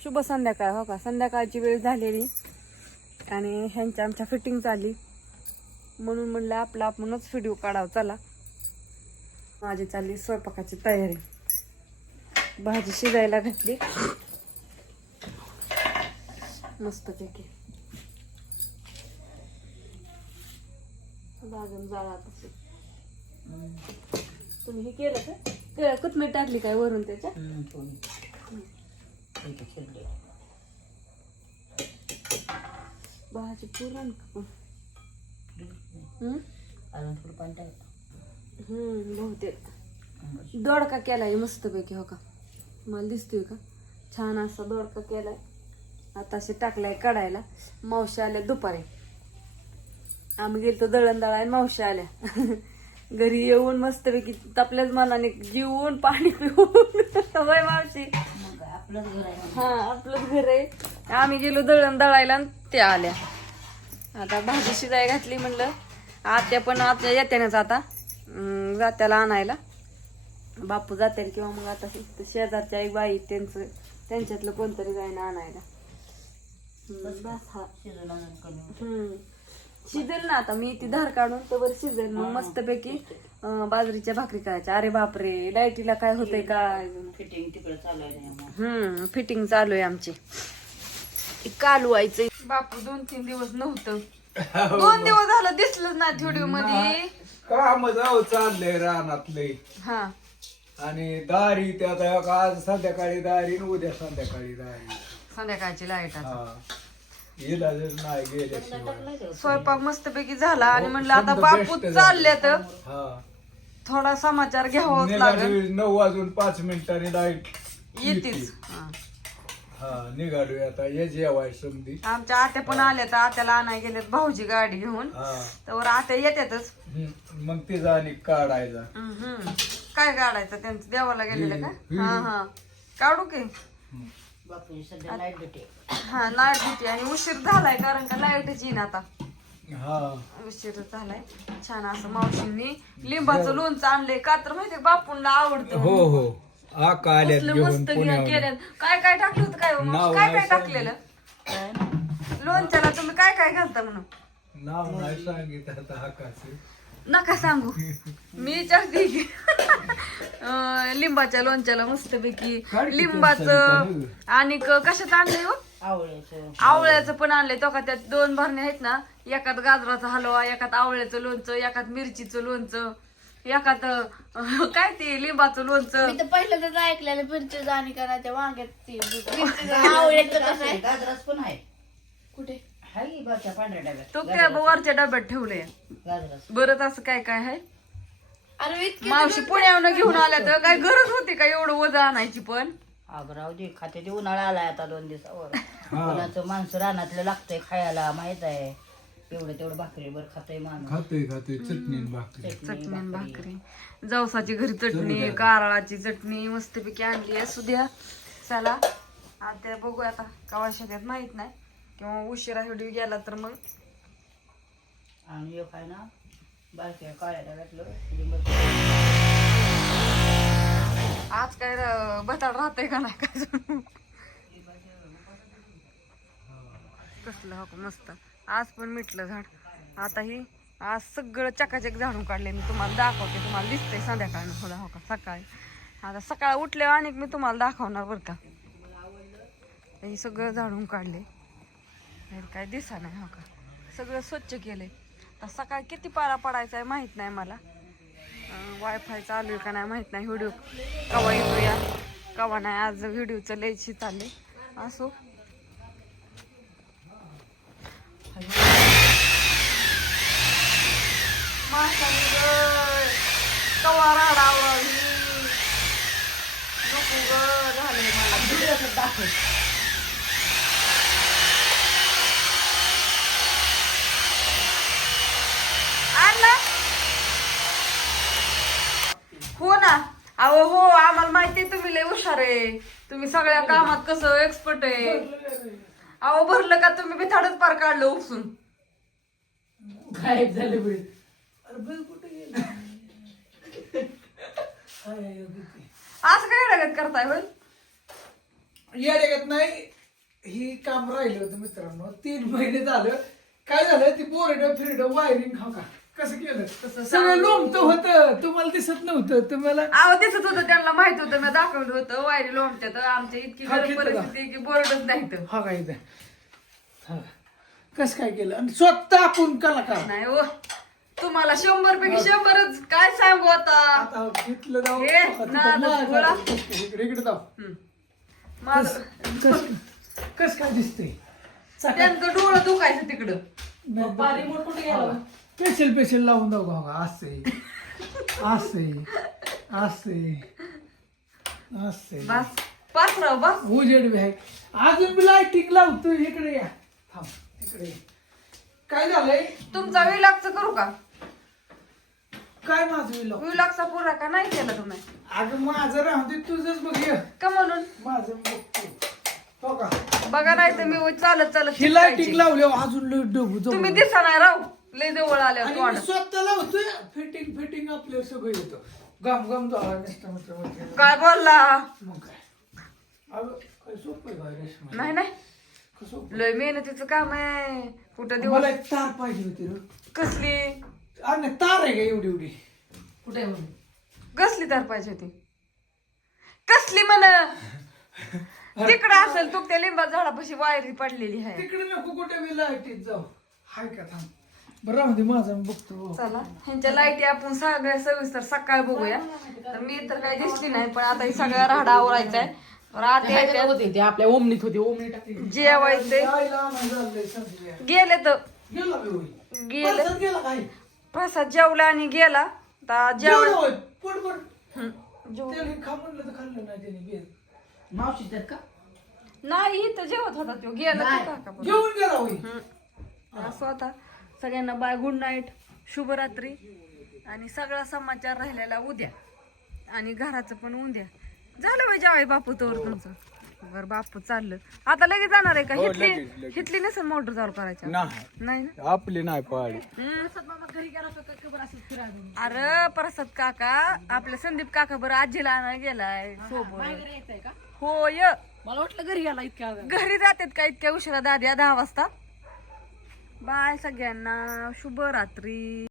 शुभ संध्याकाळ हो का? संध्याकाळची वेळ झालेली आणि ह्यांच्या आमच्या फिटिंग चालली म्हणून म्हणलं आपला आपणच व्हिडिओ काढावं चला. माझी चालली स्वयंपाकाची तयारी. भाजी शिजायला घातली. मस्तपैकी भाजून जाळा तुम्ही हे केलं का? कोथमीर टाकली काय वरून त्याच्या भाजी पुरण पण बहुतेक. दोडका केलाय मस्तपैकी हो का? मला दिसतोय का? छान असा दोडका केलाय. आता असे टाकलाय कडायला मावशी आल्या दुपारी. आम्ही गेलतो दळण दळाय मावशी आल्या. घरी येऊन मस्तपैकी आपल्याच मनाने जेवून पाणी पिऊन. वय मावशी. आहे हा आपलंच घर आहे. आम्ही गेलो दळण दळायला आणि त्या आल्या. आता भाजी शिजाय घातली म्हणलं. आत्या पण आत्या येत्यानेच आता. अं, जात्याला आणायला. बापू जात्याला किंवा मग आता इथं शेजारच्या एक बाई त्यांचं. त्यांच्यातलं कोणतरी जाईन आणायला. हम्म, बस हा. कमी. हम्म. शिजेल ना आता. मी ती धार काढून तर शिजेल. मग मस्तपैकी अं, बाजरीच्या भाकरी करायच्या. अरे बापरे लाईटीला काय होतंय काय फिटिंग तिकडे चालू आहे हम्म फिटिंग चालू आहे आमची. कालू व्हायचं बापू दोन तीन दिवस नव्हतं. दोन दिवस झालं दिसलं ना व्हिडिओमध्ये काम जाऊ चाललंय रानातले. हा. आणि दारी त्यात आज संध्याकाळी दारी आणि उद्या संध्याकाळी दारी. संध्याकाळची लाइट हा. स्वयंपाक मस्तपैकी झाला आणि म्हणलं आता बापू. चालले तर हा. थोडा समाचार घ्यावाच लागेल नऊ वाजून पाच मिनिटांनी येतीच. हा. हा निघालोय आता. ये जेवाय समधी. आमच्या आत्या पण आल्या तर आत्याला आणाय गेल्यात भाऊजी गाडी घेऊन. हा. तर आत्या येतातच. मग तिचा आणि काढायचा. काय काढायचं? त्यांचं देवाला गेलेलं का. हा हा. काढू की. सध्या लाइट हा लाइट होती आणि उशीर झालाय कारण का लाईटच येईन आता. हा. उशीर झालाय. छान असं मावशींनी लिंबाचं लोणचं आणलंय. का तर माहितीये बापूंना आवडतं. हो हो. आका आल्यात कसलं घेऊन मस्त पुण्यावर केलं काय काय टाकलं होतं काय हो मावशी? नाव काय नाही काय टाकलेलं? लोणच्याला तुम्ही काय काय घालता म्हणून? नाव नाही सांगितलं आता आकाचं. नका सांगू. मी विचारते की अं, लिंबाच्या लोणच्याला मस्तपैकी काढ की लिंबाचं तुमचं आणि क- कशात आणलंय हो? आवळ्याचं. आवळ्याचं पण आणलंय. तो का त्यात दोन भरणे आहेत ना एकात गाजराचा हलवा एकात आवळ्याचं लोणचं एकात मिरचीचं लोणचं एकात अं, काय ते लिंबाचं लोणचं. मी तर पहिल्यांदाच ऐकलेलं मिरची जाणी करायच्या वांग्यात ती. आवडायचं कसं आहे? गाजराच पण आहे. कुठे? हाय की वरच्या पांढऱ्या डब्यात. तो काय वरच्या डब्यात ठेवलंय? गाजराच बरंच असं काय काय आहे? अरे इतकी मावशी पुण्यावरून घेऊन आल्या तर काय गरज होती का एवढं वजन आणायची पण? आबराव दे खाते ते उन्हाळा आलाय आता दोन दिवसावर. कोणाचं माणसं रानातलं लागतंय खायला माहीत आहे. एवढं तेवढं भाकरीवर खातंय माणूस. खातोय खातोय चटणी आणि भाकरी. चटणी आणि भाकरी. जवसाची घरी चटणी कारळाची चटणी मस्तपैकी आणली आहे. सुद्या चला. आता बघू आता कवा शेतात माहीत नाही. किंवा उशिरा व्हिडिओ गेला तर मग? आणि एक आहे ना बारक्या काळ्या डब्यातलं लिंबाचं. आज काय र- बटाट राहतंय का नाही काय कसलं हो का मस्त. आज पण मिटलं झाड. आता ही आज सगळं चकाचक झाडून काढले मी तुम्हाला दाखवते तुम्हाला दिसतंय संध्याकाळी थोडा हो का? सकाळी. आता सकाळी उठल्यावर आणि मी तुम्हाला दाखवणार बरं का. हे सगळं झाडून काढले काय दिसा नाही हो का? सगळं स्वच्छ केलंय. आता सकाळी किती पारा पडायचा आहे माहीत नाही मला. वायफाय चालू आहे का नाही माहीत नाही व्हिडिओ कवा येतो या कवा नाही आज व्हिडिओचं लयची चालले असो. माणसाने कवा राडावरावी नको ग झाले मला आणला हो ना अहो हो आम्हाला माहिती आहे तुम्ही लय हुशार आहे. तुम्ही सगळ्या कामात कसं एक्सपर्ट आहे. अहो भरलं का तुम्ही बिथाडच पार काढलं उपसून. गायब झालं बघ. आज काय रगत करताय होय येड्यागत नाही. ही काम राहिलं होतं मित्रांनो. तीन महिने झालं. काय झालं? ती बोरडं फिरडं वायरिंग हो का? कसं केलं? सगळं लोमत होतं. तुम्हाला दिसत नव्हतं. तुम्हाला आव दिसत होतं. त्यांना माहीत होतं. मी दाखवलं होतं. वायरी लोमट्यात आमच्या इतकी हा, गरीब घेतलं का? परिस्थिती आहे की बोर्डच नाही तर. हा काय इथं हा. कसं काय केलं? आणि स्वतः आपण कलाकार? नाही हो. तुम्हाला शंभर पैकी शंभरच. काय सांगू आता? आता तिथलं जाऊ. हे, ना, ना, बोला. इकडे इकडे जाऊ. माझं कस कस काय दिसतंय? त्यांचं डोळं दुखायचं तिकडं. पेशल पेशल लावून जाऊ का असे असे असे असे बस पाच राव बस. उजेड बी आहे. अजून बी लाइटिंग लावतो इकडे या. थांब इकडे ये. काय झालंय? तुमचा विलागचं करू का? काय माझं विलो विलागचा पुरा का नाही केला तुम्ही? अगं माझं राहून दे तुझंच बघ ये. का म्हणून? माझं बघतो हो का? बघा नाही तर मी चालत चालत ही लाइटिंग लावल्यावर अजून लय डबू तुम्ही जवळ दिसा नाही राव. लय जवळ आले आणि मी स्वतः लावतोय फिटिंग फिटिंग आपलं सगळं येतं. गम गम झाला नसतं म्हटलं म्हटलं काय बोलला? मग काय? अगं काय सोपं आहे बाई रेश्मा. नाही नाही. सोपं? लय मेहनतीचं काम आहे. कुठं दिवस मला एक तार पाहिजे होती रे. कसली? अरे नाही, तार आहे का एवढी एवढी? कुठे कसली तर पाहिजे होती? कसली म्हण? तिकडं असेल तू त्या लिंबा झाडापाशी वायरी पडलेली आहे. तिकडे नको कुठे मी लाईटीत जाऊ. हाय का थांब. बरं राहू दे माझा मी बघतो. चला ह्यांच्या लाईटी आपण सगळ्या सविस्तर सकाळ बघूया. तर मी तर काही दिसली नाही पण आता ही सगळा राडा आवरायचा आहे होते ते आपल्या ओमनीत होते ओमनी टाकली. जेवायचे. आईला. गेले तर. गेला बी होय. गेले. परसात गेला काय? प्रसाद जेवला आणि गेला. तर जेवण जेवढं होय पोटभर हम्म. जेव- त्याने खा म्हणलं तर खाल्लं नाही त्याने बेल मावशी त्यात का? नाही इथं जेवत होता तो. गेला नाही. तो काका बरोबर. जेवून गेला होय. हम्म. असं आता. सगळ्यांना बाय गुड नाईट शुभरात्री. आणि सगळा समाचार राहिलेला उद्या. आणि घराचं पण उद्या. झालं बाई जावाय बापू तोवर तुमचं? बरं बापू चाललं. आता लगेच जाणार आहे का? हो, हिथली लगेच, लगेच. हिथली नसेल मोटर चालू करायच्या. नाही. नाही ना? आपली नाही हम्म. अरे प्रसाद काका आपल्या संदीप काका बरं आजीला आणायला गेलाय सोबत. होय. मला वाटलं घरी गेला इतक्या घरी जातात का? इतक्या उशिरा? दाद्या दहा वाजता. बाय सगळ्यांना. शुभ रात्री